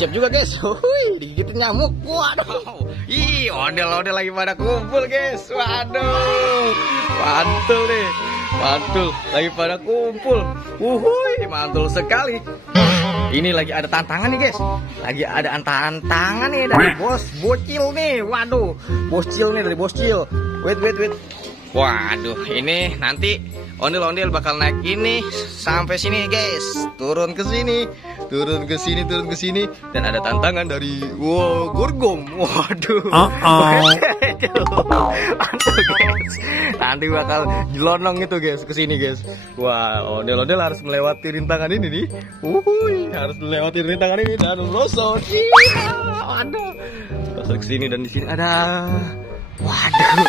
siap juga guys. Digigitin nyamuk. Waduh. Ih, ondel-ondel lagi pada kumpul guys. Waduh. Mantul nih. Mantul lagi pada kumpul. Mantul sekali. Ini lagi ada tantangan nih guys. Lagi ada tantangan nih dari bos bocil nih. Waduh. Bocil nih dari bocil. Wait. Waduh, ini nanti ondel-ondel bakal naik ini sampai sini guys. Turun ke sini, turun ke sini, dan ada tantangan dari Gorgom. Waduh. Mantul guys. Nanti bakal jelonong itu guys ke sini guys. Wah, ondel-ondel harus melewati rintangan ini nih. Harus melewati rintangan ini dan merosot. Waduh. Terus ke sini dan di sini ada. Waduh,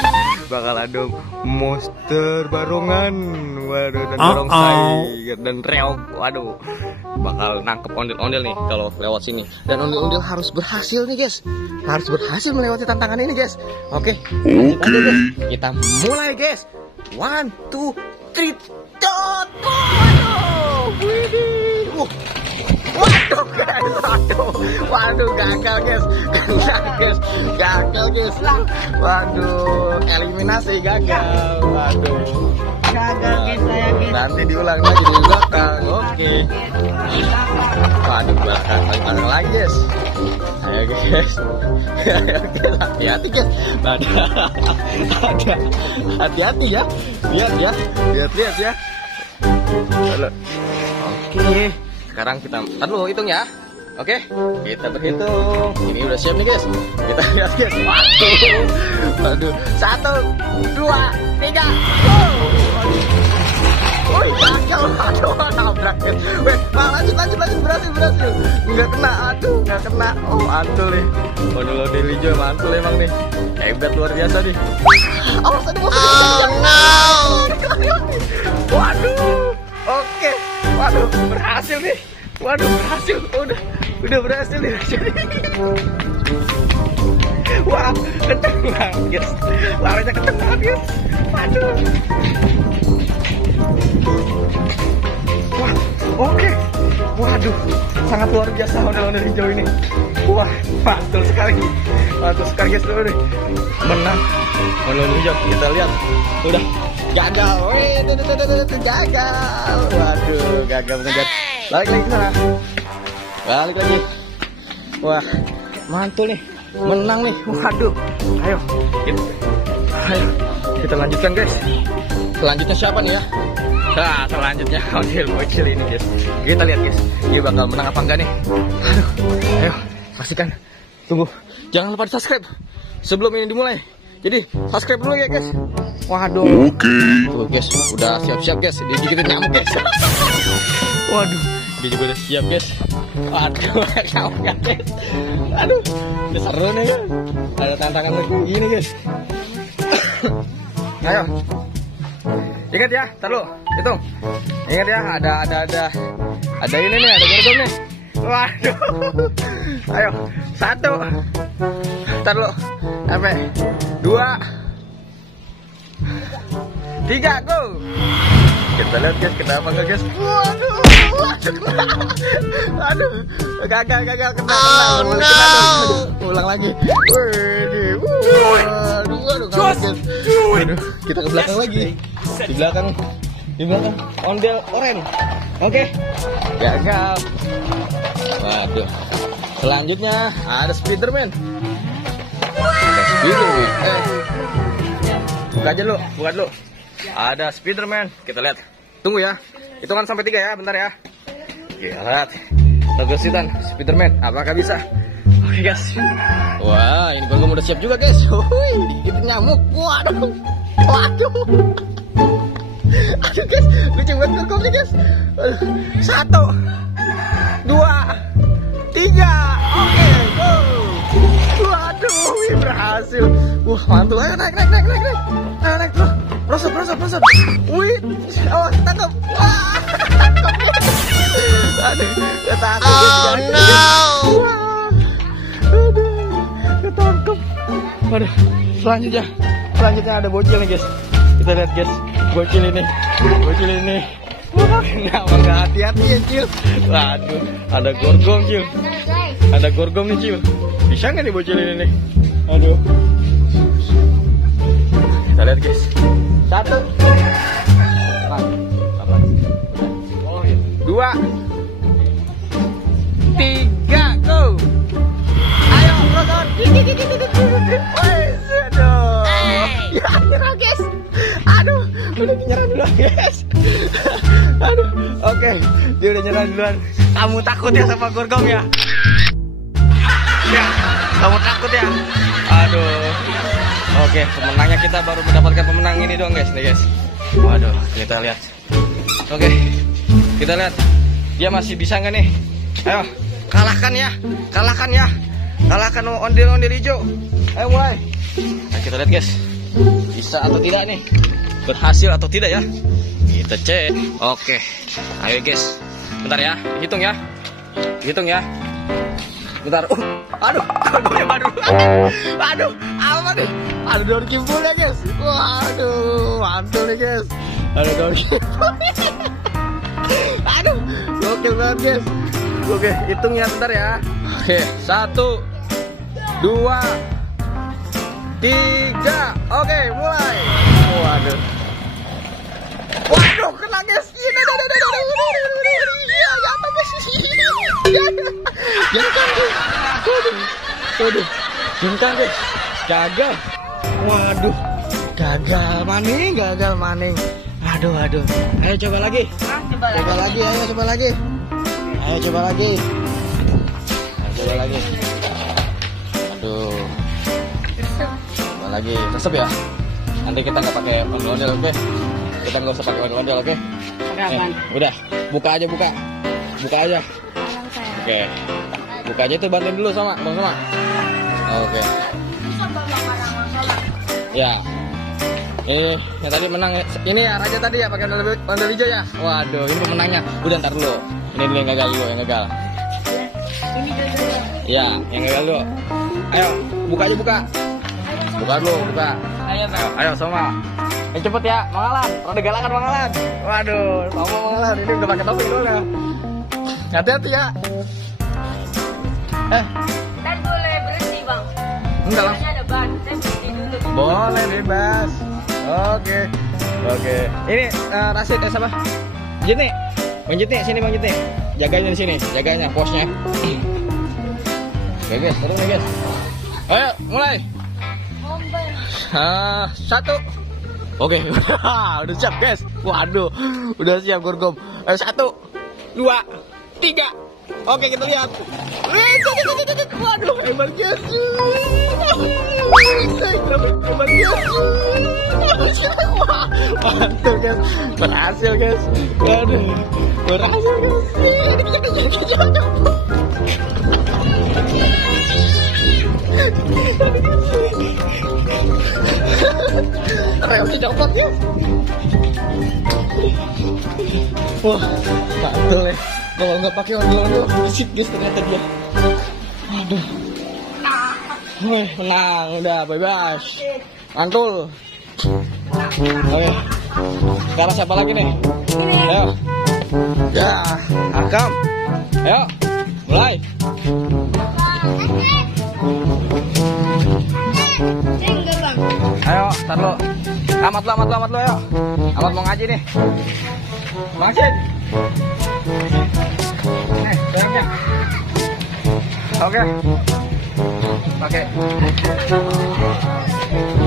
bakal ada monster barongan. Waduh, dan barongsai dan reog. Waduh, bakal nangkep ondel-ondel nih kalau lewat sini. Dan ondel-ondel harus berhasil nih guys. Harus berhasil melewati tantangan ini guys. Oke, lanjut aja guys. Kita mulai guys. 1, 2, 3, dot. Waduh, widih. Waduh, gagal guys. Gagal guys. Waduh, eliminasi gagal. Waduh, gagal guys saya guys. Nanti diulang lagi di belakang. Oke. Waduh, belakang lagi guys. Ayo guys. Hati-hati guys. Hati-hati ya. Lihat ya. Oke. Sekarang kita dulu hitung ya. Oke, kita berhitung. Ini udah siap nih guys. Kita lihat guys. Waduh. 1, 2, 3. Gagal. Aduh, nabrak guys. Lanjut. Berhasil. Nggak kena. Aduh, nggak kena. Mantul nih. Ondel-ondel hijau mantul emang nih. Hebat luar biasa nih. No. Waduh. Oke. Waduh, berhasil nih. Berhasil. Udah berhasil nih. Wah, kenceng banget guys. Larinya kenceng banget guys. Waduh. Wah, oke. Waduh, sangat luar biasa ondel-ondel hijau ini. Wah, mantul sekali guys tuh nih. Menang ondel-ondel hijau. Kita lihat. Udah gagal. Gagal. Waduh, gagal mengejar. Balik lagi sana. Balik lagi. Wah, mantul nih. Menang nih. Waduh. Ayo. Kita lanjutkan guys. Selanjutnya siapa nih ya? Nah, selanjutnya ondel bocil ini guys. Kita lihat guys. Dia bakal menang apa enggak nih? Aduh. Ayo, saksikan. Tunggu. Jangan lupa di subscribe sebelum ini dimulai. Jadi subscribe dulu ya guys. Waduh. Oke. Tuh guys, udah siap-siap guys. Digigitin nyamuk guys. Waduh, dia juga udah siap guys. Waduh, nyamuk guys. Aduh, udah seru nih guys. Ada tantangan lagi gini guys. Ayo. Ingat ya, taruh, hitung. Ingat ya, ada ini nih, ada Gorgom nih. Waduh. Ayo, 1. Taruh. Sampai 2, 3, go. Kita lihat guys, kenapa enggak guys? Waduh, aduh, gagal kena. Ulang lagi. Waduh, kita ke belakang lagi. Di belakang ondel oren. Oke, gagal. Waduh, selanjutnya ada Spiderman. Buka dulu. Ada Spiderman. Kita lihat. Tunggu ya. Hitungan sampai 3 ya. Bentar ya. Kita lihat. Tegesitan Spiderman. Apakah bisa? Oke guys. Wah, ini Gorgom udah siap juga guys. Digigitin nyamuk. Waduh. Aduh guys, lucu banget Gorgom nih guys. 1, 2, 3. Oke, go. Waduh, berhasil. Wah, mantul. Ayo naik. Ayo naik terus. Prosot. Wih, awas tangkap. Wah, aduh, ketangkep. Oh no. Aduh, ketangkep. Waduh, selanjutnya ada bocil nih guys. Kita lihat guys, bocil ini. Wah, kenapa nggak hati-hati ya Cil? Waduh, ada Gorgom Cil. Ada gorgom nih Cil. Bisa nggak nih bocil ini nih? Aduh. Kita lihat guys. 1, 2, 3, go. Ayo Roson. Aduh. Ya nyerah guys. Aduh, udah nyerah duluan guys. Aduh, oke, dia udah nyerah duluan. Kamu takut ya sama gorgom ya? Ya, kamu takut ya? Aduh. Oke, pemenangnya kita baru mendapatkan pemenang ini doang guys, nih guys. Waduh, kita lihat. Oke, kita lihat. Dia masih bisa nggak nih? Ayo, kalahkan ya, kalahkan ya, kalahkan ondel-ondel hijau. Ayo mulai. Nah, kita lihat guys, bisa atau tidak nih? Berhasil atau tidak ya? Kita cek. Oke, ayo guys. Bentar ya, hitung ya, hitung ya. Bentar. Aduh, gorgomnya baru. Aduh, apa nih? Ada daun kimpul ya guys. Waduh, mantul nih guys. Ada daun kimpul. Aduh, gokil banget guys. Oke, hitung ya bentar ya. Oke, 1, 2, 3. Oke, mulai. Waduh. Waduh, kena guys. Jangan guys. Waduh. Jangan guys. Gagal. Waduh. Gagal maning, gagal maning. Aduh, aduh. Ayo coba lagi. Coba lagi, ayo coba lagi. Ayo coba lagi. Ayo coba lagi. Aduh. Coba lagi. Resep ya. Nanti kita nggak pakai ondel-ondel, oke? Kita nggak usah pakai ondel-ondel, oke? Udah. Buka aja, buka. Buka aja. Oke. Buka aja tuh, bantuin dulu sama, sama. Oke. Ya. Ini yang tadi menang. Ini ya raja tadi ya pakai ondel hijau ya. Waduh, ini pemenangnya. Udah ntar dulu. Ini dulu yang gagal dulu, yang gagal. Ini gagal. Ya, yang gagal dulu. Ayo, buka aja buka. Buka dulu, buka. Ayo sama. Cepet ya, Mangalan. Rada galakan Mangalan. Waduh, sama Mangalan. Ini udah pakai topi dulu ya. Hati-hati ya. Kan boleh berhenti bang. Enggak lah. Ada ban. Saya berhenti dulu. Boleh bebas. Oke. Oke. Ini Rasid siapa? Jitni. Bang Jitni, sini Bang Jitni. Jaganya di sini, jaganya posnya. Oke guys, terus nih guys. Ayo, mulai. 1. Oke, udah siap guys. Waduh, udah siap gorgom. 1, 2, 3. Oke, kita lihat. Waduh, hebat guys. Hebat guys. Wah, mantul guys. Berhasil guys. Waduh, berhasil guys. Remnya copot ya. Wah, mantul ya. Kalau nggak pakai ondel-ondel, sip guys ternyata dia. Aduh. Wih, menang, udah bebas. Mantul. Oke. Sekarang siapa lagi nih? Ayo. Ya, Akam. Ayo, mulai. Ayo, tar lo. Amat lo, ayo. Amat mau ngaji nih. Bangsit. Bayarnya. Oke. Pakai.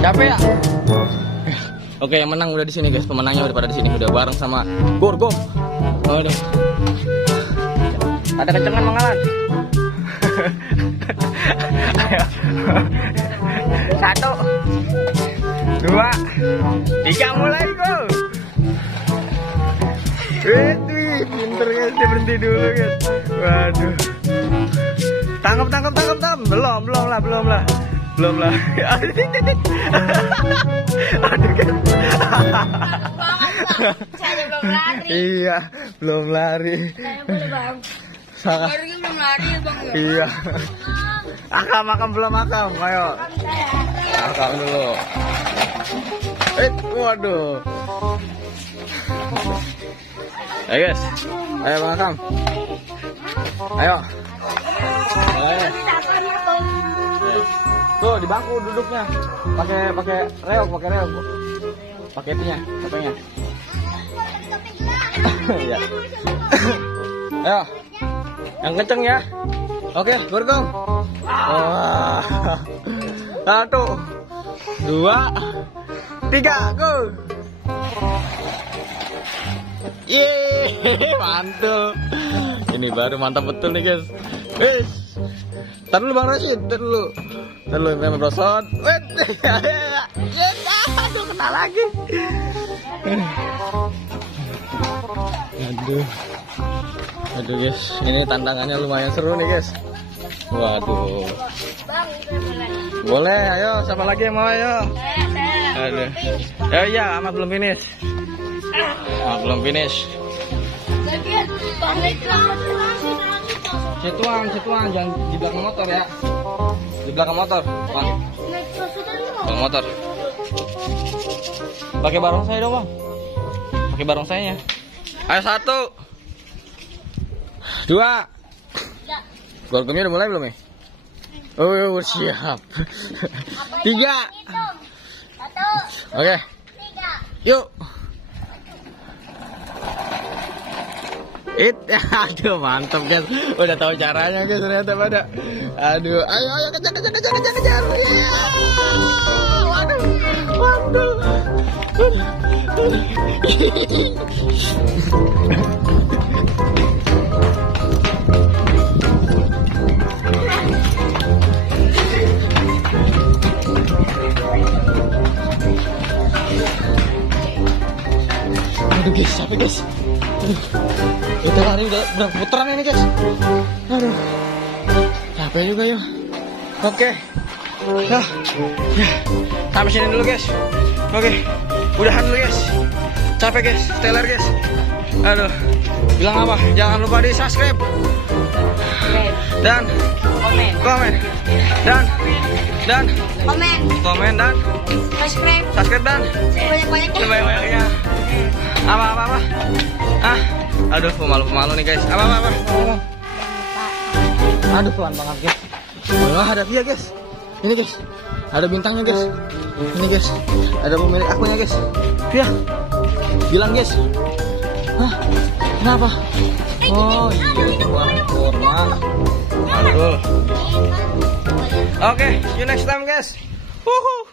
Capek ya? Oke, yang menang udah di sini guys. Pemenangnya udah pada di sini, udah bareng sama gorgom. Aduh. Ada kencengan Mangalan. Ayo. 1, 2, 3 mulai go. Wih, pinter guys, dia berhenti dulu guys. Waduh. Tangkap. Belum lah. Aduh guys. Saya belum lari. Iya, belum lari. Saya belum bang. Salah. Barunya belum lari bang. Iya. Akam belum akam. Ayo. Akam dulu. Waduh. Ayo guys. Ayo Bang Akam. Ayo. Boleh. Tuh di bangku duduknya. Pakai reog. Pakai itunya, katanya. Iya. Ayo. Yang kenceng ya. Oke, go. Wah. 1, 2, 3, go. Yeay, mantap. Ini baru mantap betul nih guys. Wes. Tar dulu Bang Rashid, tar dulu memang brosot. Wet. Aduh, kena lagi. Aduh guys, ini tantangannya lumayan seru nih guys. Waduh. Boleh, ayo siapa lagi yang mau ayo? Aduh. Ya, Ahmad belum finish. Belum finish. Situang, jangan di belakang motor ya. Di belakang motor, Bang. Belakang motor. Pakai barongsai dong, Bang. Pakai barongsainya. Ayo 1, 2. Gorgomnya udah mulai belum ya? Oh, siap. 3. Oke. Yuk. Aduh, mantap guys. Udah tahu caranya guys ternyata pada. Aduh, ayo kejar. Waduh. Aduh guys, capek guys. Kita lari udah berapa putaran ini guys. Aduh, capek juga yuk. Oke. Ya. Sampai sini dulu guys. Oke, udahan dulu guys. Capek guys, teler guys. Aduh, bilang apa? Jangan lupa di subscribe dan komen dan komen dan subscribe dan sebanyak-banyaknya. Apa? Aduh, pemalu nih guys. Apa? Aduh, pelan banget guys. Wah, ada dia guys. Ini guys, ada bintangnya guys. Ini guys, ada pemilik akunnya guys. Via, bilang guys. Hah? Kenapa? Oh iya, kurma. Aduh. Oke, see you next time guys. Woohoo.